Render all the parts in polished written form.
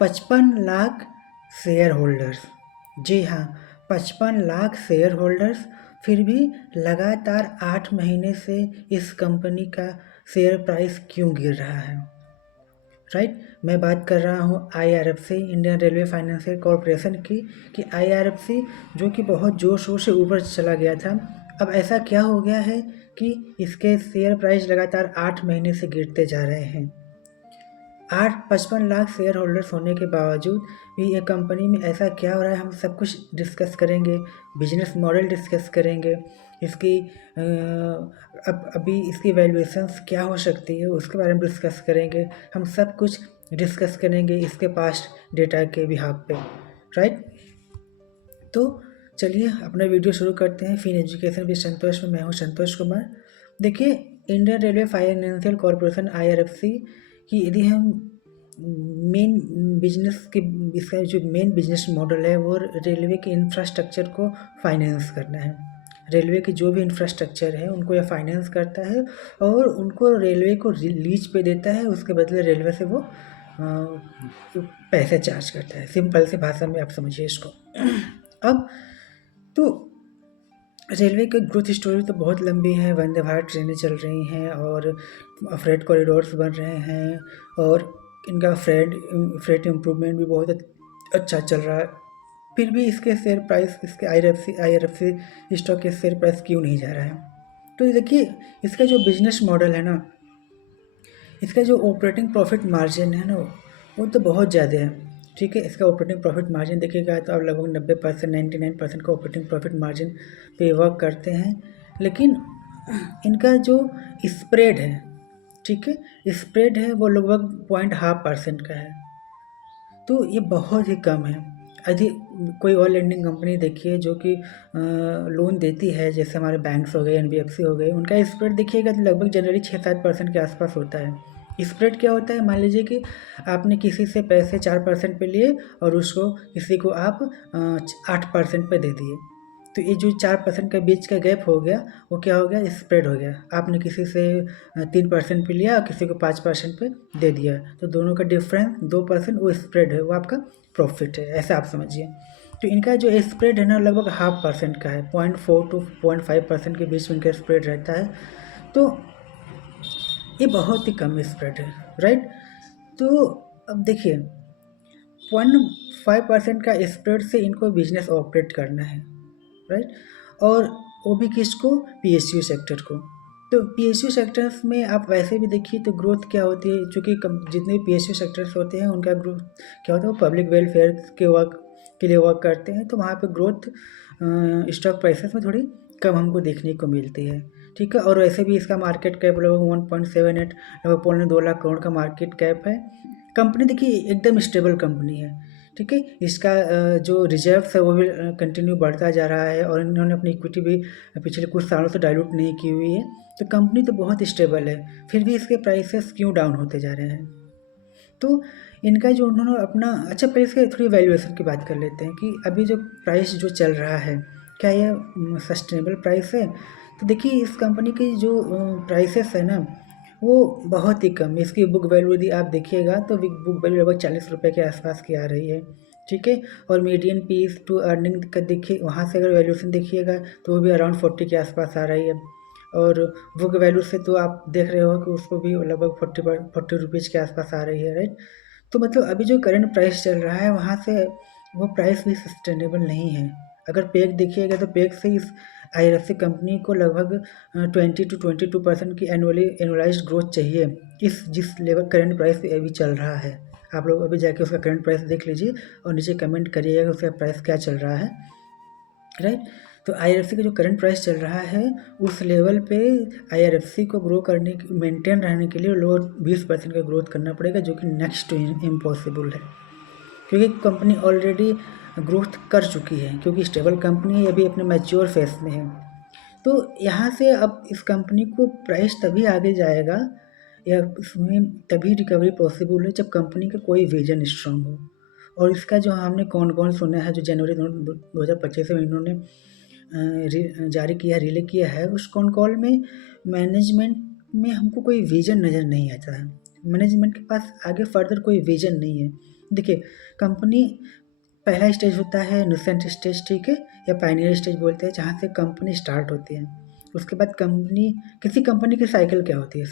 55 lakh share holders, जी हाँ 55 lakh share holders, फिर भी लगातार 8 महीने से इस कंपनी का शेयर प्राइस क्यों गिर रहा है? राइट, मैं बात कर रहा हूँ IRFC, Indian railway financial corporation की, कि IRFC जो कि बहुत जोर शोर से ऊपर चला गया था, अब ऐसा क्या हो गया है कि इसके शेयर प्राइस लगातार 8 महीने से गिरते जा रहे हैं। 55 लाख शेयर होल्डर्स होने के बावजूद भी ये कंपनी में ऐसा क्या हो रहा है, हम सब कुछ डिस्कस करेंगे, बिजनेस मॉडल डिस्कस करेंगे, इसकी अभी इसकी वैल्यूएशंस क्या हो सकती है उसके बारे में डिस्कस करेंगे, हम सब कुछ डिस्कस करेंगे इसके पास्ट डेटा के बिहाफ पे, राइट। तो चलिए अपना वीडियो शुरू करते हैं। फिन एजुकेशन विद संतोष में मैं हूँ संतोष कुमार। देखिए, Indian railway financial corporation IRFC की यदि हम मेन बिजनेस के, इसका जो मेन बिजनेस मॉडल है वो रेलवे के इंफ्रास्ट्रक्चर को फाइनेंस करना है। रेलवे के जो भी इंफ्रास्ट्रक्चर है उनको यह फाइनेंस करता है और उनको रेलवे को लीज पे देता है, उसके बदले रेलवे से वो पैसे चार्ज करता है। सिंपल सी भाषा में आप समझिए इसको। अब तो रेलवे की ग्रोथ स्टोरी तो बहुत लंबी है, वंदे भारत ट्रेनें चल रही हैं और फ्रेट कॉरिडोर्स बन रहे हैं और इनका फ्रेट इम्प्रूवमेंट भी बहुत अच्छा चल रहा है, फिर भी इसके शेयर प्राइस, इसके IRFC स्टॉक के शेयर प्राइस क्यों नहीं जा रहा है? तो देखिए, इसका जो बिजनेस मॉडल है ना, इसका जो ऑपरेटिंग प्रॉफिट मार्जिन है ना, वो तो बहुत ज़्यादा है, ठीक है। इसका ऑपरेटिंग प्रॉफिट मार्जिन देखिएगा तो आप लगभग 90%, 99% का ऑपरेटिंग प्रॉफिट मार्जिन पे वर्क करते हैं, लेकिन इनका जो स्प्रेड है, ठीक है, स्प्रेड है वो लगभग 0.5% का है, तो ये बहुत ही कम है। यदि कोई और लेंडिंग कंपनी देखिए जो कि लोन देती है, जैसे हमारे बैंक्स हो गए, NBFC हो गए, उनका स्प्रेड देखिएगा तो लगभग जनरली 6-7% के आसपास होता है। स्प्रेड क्या होता है? मान लीजिए कि आपने किसी से पैसे 4% पे लिए और उसको किसी को आप 8% पे दे दिए, तो ये जो 4% के बीच का गैप हो गया वो क्या हो गया? स्प्रेड हो गया। आपने किसी से 3% पे लिया और किसी को 5% पे दे दिया, तो दोनों का डिफरेंस 2%, वो स्प्रेड है, वो आपका प्रॉफिट है, ऐसा आप समझिए। तो इनका जो स्प्रेड है ना लगभग 0.5% का है, 0.4 to 0.5% के बीच में इनका स्प्रेड रहता है, तो ये बहुत ही कम स्प्रेड है, राइट। तो अब देखिए 0.5% का स्प्रेड से इनको बिजनेस ऑपरेट करना है, राइट, और वो भी किसको? PSU सेक्टर को। तो PSU सेक्टर्स में आप वैसे भी देखिए तो ग्रोथ क्या होती है, चूँकि जितने भी PSU सेक्टर्स होते हैं उनका ग्रोथ क्या होता है, वो पब्लिक वेलफेयर के लिए वर्क करते हैं, तो वहाँ पे ग्रोथ स्टॉक प्राइसेस में थोड़ी कम हमको देखने को मिलती है, ठीक है। और वैसे भी इसका मार्केट कैप लगभग 1.78, लगभग 2.25 लाख करोड़ का मार्केट कैप है। कंपनी देखिए एकदम स्टेबल कंपनी है, ठीक है। इसका जो रिजर्व्स है वो भी कंटिन्यू बढ़ता जा रहा है और इन्होंने अपनी इक्विटी भी पिछले कुछ सालों से डाइल्यूट नहीं की हुई है, तो कंपनी तो बहुत स्टेबल है, फिर भी इसके प्राइसेस क्यों डाउन होते जा रहे हैं? तो इनका जो उन्होंने अपना, अच्छा पहले इसके थोड़ी वैल्यूएशन की बात कर लेते हैं कि अभी जो प्राइस जो चल रहा है क्या यह सस्टेनेबल प्राइस है? तो देखिए इस कंपनी की जो प्राइसेस है ना वो बहुत ही कम, इसकी बुक वैल्यू यदि आप देखिएगा तो बुक वैल्यू लगभग 40 रुपये के आसपास की आ रही है, ठीक है। और मीडियन पीस टू अर्निंग का देखिए, वहाँ से अगर वैल्यूएशन देखिएगा तो वो भी अराउंड 40 के आसपास आ रही है, और बुक वैल्यू से तो आप देख रहे हो कि उसको भी लगभग 40 रुपीज़ के आसपास आ रही है, राइट। तो मतलब अभी जो करंट प्राइस चल रहा है वहाँ से वो प्राइस भी सस्टेनेबल नहीं है। अगर पेक देखिएगा तो पेक से इस IRFC कंपनी को लगभग 20 to 22% की एनुअलाइज्ड ग्रोथ चाहिए, इस जिस लेवल करंट प्राइस पे अभी चल रहा है। आप लोग अभी जाके उसका करंट प्राइस देख लीजिए और नीचे कमेंट करिएगा कि उसका प्राइस क्या चल रहा है, राइट। तो IRFC का जो करंट प्राइस चल रहा है उस लेवल पे IRFC को ग्रो करने, मेंटेन रहने के लिए लोग 20% का ग्रोथ करना पड़ेगा, जो कि नेक्स्ट टू इम्पॉसिबल है, क्योंकि कंपनी ऑलरेडी ग्रोथ कर चुकी है, क्योंकि स्टेबल कंपनी है, अभी अपने मैच्योर फेस में है। तो यहाँ से अब इस कंपनी को प्राइस तभी आगे जाएगा या इसमें तभी रिकवरी पॉसिबल है जब कंपनी का कोई विजन स्ट्रांग हो। और इसका जो हमने कौन सुना है, जो जनवरी 2025 में इन्होंने जारी किया, रिले किया है, उस कॉल में मैनेजमेंट में हमको कोई विजन नज़र नहीं आता है। मैनेजमेंट के पास आगे फर्दर कोई विजन नहीं है, देखिए, कंपनी पहला स्टेज होता है नेसेंट स्टेज, ठीक है, या पायनियर स्टेज बोलते हैं, जहाँ से कंपनी स्टार्ट होती है। उसके बाद किसी कंपनी की साइकिल क्या होती है,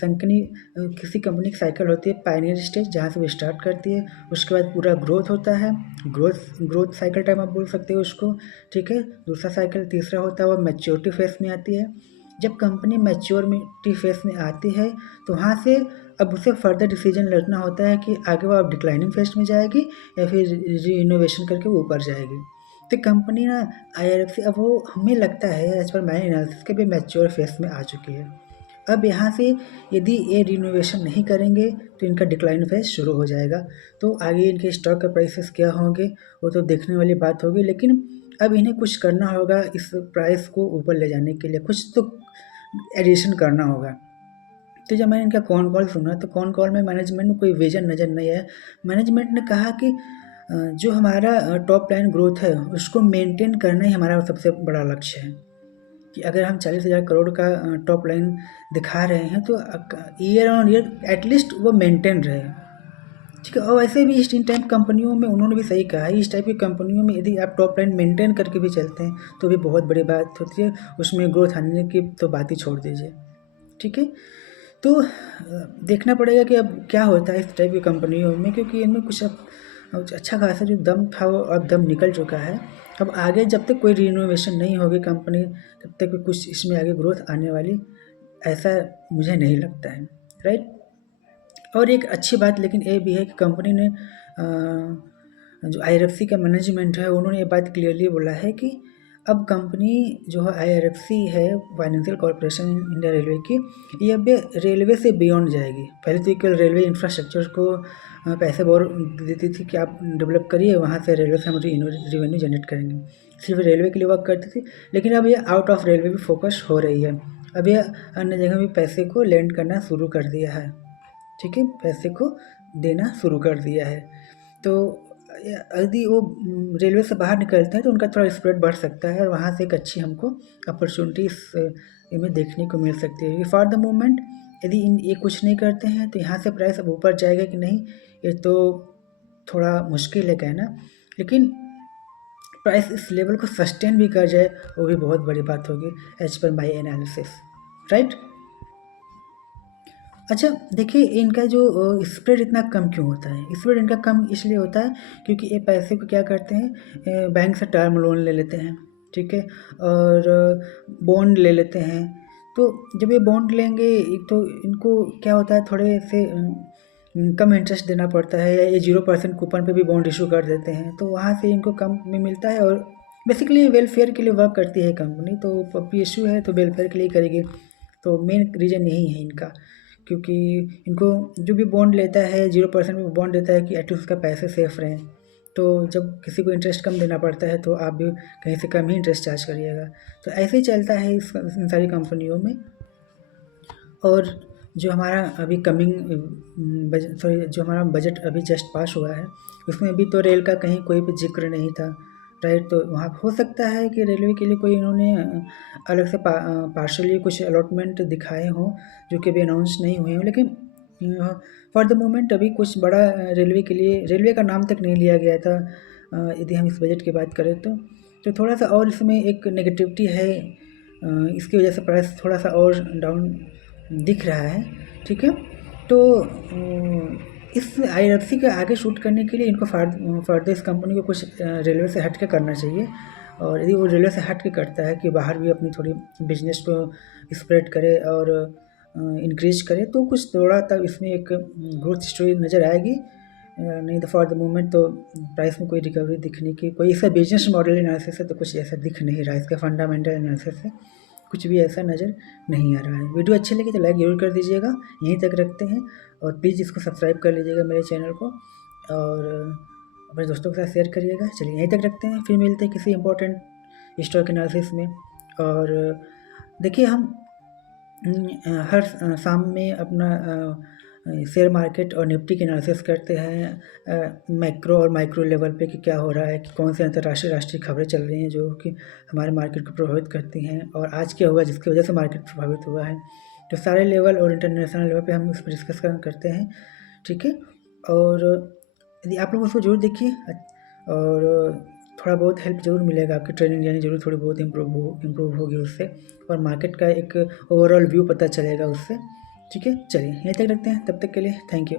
किसी कंपनी की साइकिल होती है पायनियर स्टेज, जहाँ से वो स्टार्ट करती है। उसके बाद पूरा ग्रोथ होता है, ग्रोथ साइकिल टाइम आप बोल सकते हो उसको, ठीक है। दूसरा साइकिल तीसरा होता है वो मैच्योरिटी फेज में आती है। जब कंपनी मैच्योरिटी फेज में आती है तो वहाँ से अब उसे फर्दर डिसीजन लेना होता है कि आगे वो अब डिक्लाइनिंग फेज में जाएगी या फिर रीइनोवेशन करके वो ऊपर जाएगी। तो कंपनी ना IRFC अब वो हमें लगता है एज पर माई एनालिसिस के भी मैच्योर फेज में आ चुकी है। अब यहाँ से यदि ये रिनोवेशन नहीं करेंगे तो इनका डिक्लाइन फेज शुरू हो जाएगा। तो आगे इनके स्टॉक के प्राइसेस क्या होंगे वो तो देखने वाली बात होगी, लेकिन अब इन्हें कुछ करना होगा इस प्राइस को ऊपर ले जाने के लिए, कुछ तो एडिशन करना होगा। तो जब मैंने इनका कॉल सुना तो कॉल में मैनेजमेंट में कोई विजन नज़र नहीं आया। मैनेजमेंट ने कहा कि जो हमारा टॉप लाइन ग्रोथ है उसको मेंटेन करना ही हमारा सबसे बड़ा लक्ष्य है, कि अगर हम 40,000 करोड़ का टॉप लाइन दिखा रहे हैं तो ईयर ऑन ईयर एटलीस्ट वो मेंटेन रहे, ठीक है। और वैसे भी इस इन टाइप कंपनियों में उन्होंने भी सही कहा है, इस टाइप की कंपनियों में यदि आप टॉप लाइन मेंटेन करके भी चलते हैं तो भी बहुत बड़ी बात होती है, उसमें ग्रोथ आने की तो बात ही छोड़ दीजिए, ठीक है। तो देखना पड़ेगा कि अब क्या होता है इस टाइप की कंपनियों में, क्योंकि इनमें कुछ अब अच्छा खासा जो दम था वो अब दम निकल चुका है। अब आगे जब तक कोई रिनोवेशन नहीं होगी कंपनी तब तक कुछ इसमें आगे ग्रोथ आने वाली ऐसा मुझे नहीं लगता है, राइट। और एक अच्छी बात लेकिन ये भी है कि कंपनी ने जो IRFC का मैनेजमेंट है उन्होंने ये बात क्लियरली बोला है कि अब कंपनी जो है IRFC है, फाइनेंशियल कॉरपोरेशन इंडिया रेलवे की, ये अब रेलवे से बियॉन्ड जाएगी। पहले तो केवल रेलवे इंफ्रास्ट्रक्चर को पैसे बहुत देती थी कि आप डेवलप करिए, वहाँ से रेलवे से हम रेवेन्यू जनरेट करेंगे, सिर्फ रेलवे के लिए वर्क करती थी। लेकिन अब ये आउट ऑफ रेलवे भी फोकस हो रही है, अब ये अन्य जगह भी पैसे को लेंड करना शुरू कर दिया है, ठीक है, पैसे को देना शुरू कर दिया है। तो यदि वो रेलवे से बाहर निकलते हैं तो उनका थोड़ा स्प्रेड बढ़ सकता है और वहाँ से एक अच्छी हमको अपॉर्चुनिटीज़ इनमें देखने को मिल सकती है। फॉर द मोमेंट यदि ये कुछ नहीं करते हैं तो यहाँ से प्राइस अब ऊपर जाएगा कि नहीं ये तो थोड़ा मुश्किल है कहना, लेकिन प्राइस इस लेवल को सस्टेन भी कर जाए वो भी बहुत बड़ी बात होगी एज पर माई एनालिसिस, राइट। अच्छा देखिए, इनका जो स्प्रेड इतना कम क्यों होता है? स्प्रेड इनका कम इसलिए होता है क्योंकि ये पैसे को क्या करते हैं, बैंक से टर्म लोन ले लेते हैं, ठीक है, और बॉन्ड ले लेते हैं। तो जब ये बॉन्ड लेंगे एक तो इनको क्या होता है, थोड़े से कम इंटरेस्ट देना पड़ता है, या ये 0% कूपन पे भी बॉन्ड इशू कर देते हैं, तो वहाँ से इनको कम में मिलता है। और बेसिकली वेलफेयर के लिए वर्क करती है कंपनी, तो PSU है तो वेलफेयर के लिए करेगी। तो मेन रीज़न यही है इनका, क्योंकि इनको जो भी बॉन्ड लेता है 0% में बॉन्ड देता है कि एटलीस्ट उसका पैसे सेफ रहें। तो जब किसी को इंटरेस्ट कम देना पड़ता है तो आप भी कहीं से कम ही इंटरेस्ट चार्ज करिएगा। तो ऐसे ही चलता है इन सारी कंपनियों में। और जो हमारा अभी जो हमारा बजट अभी जस्ट पास हुआ है उसमें भी तो रेल का कहीं कोई भी जिक्र नहीं था, राइट। तो वहाँ हो सकता है कि रेलवे के लिए कोई इन्होंने अलग से पार्शली कुछ अलॉटमेंट दिखाए हों जो कि अभी अनाउंस नहीं हुए हों, लेकिन फॉर द मोमेंट अभी कुछ बड़ा रेलवे के लिए रेलवे का नाम तक नहीं लिया गया था। यदि हम इस बजट की बात करें तो थोड़ा सा और इसमें एक नेगेटिविटी है, इसकी वजह से प्राइस थोड़ा सा और डाउन दिख रहा है, ठीक है। तो इस IRFC के आगे शूट करने के लिए इनको फर्दर इस कंपनी को कुछ रेलवे से हट के करना चाहिए। और यदि वो रेलवे से हट के करता है कि बाहर भी अपनी थोड़ी बिजनेस को स्प्रेड करे और इंक्रीज करे तो कुछ थोड़ा तक इसमें एक ग्रोथ स्टोरी नज़र आएगी। नहीं तो फॉर द मोमेंट तो प्राइस में कोई रिकवरी दिखने की कोई ऐसा बिजनेस मॉडल एनालिसिस है तो कुछ ऐसा दिख नहीं रहा है, इसका फंडामेंटल एनालिसिस से कुछ भी ऐसा नज़र नहीं आ रहा है। वीडियो अच्छी लगी तो लाइक ज़रूर कर दीजिएगा, यहीं तक रखते हैं। और प्लीज़ इसको सब्सक्राइब कर लीजिएगा मेरे चैनल को और अपने दोस्तों के साथ शेयर करिएगा। चलिए यहीं तक रखते हैं, फिर मिलते हैं किसी इंपॉर्टेंट स्टॉक एनालिसिस में। और देखिए हम हर शाम में अपना शेयर मार्केट और निफ्टी की एनालिसिस करते हैं मैक्रो और माइक्रो लेवल पे कि क्या हो रहा है, कि कौन से अंतर्राष्ट्रीय राष्ट्रीय खबरें चल रही हैं जो कि हमारे मार्केट को प्रभावित करती हैं और आज क्या हुआ जिसकी वजह से मार्केट प्रभावित हुआ है। तो सारे लेवल और इंटरनेशनल लेवल पे हम इस पर डिस्कस करते हैं, ठीक है। और यदि आप लोग उसको ज़रूर देखिए और थोड़ा बहुत हेल्प ज़रूर मिलेगा, आपकी ट्रेनिंग यानी ज़रूर थोड़ी बहुत इम्प्रूव होगी उससे, और मार्केट का एक ओवरऑल व्यू पता चलेगा उससे। ठीक है, चलिए यहीं तक रखते हैं, तब तक के लिए थैंक यू।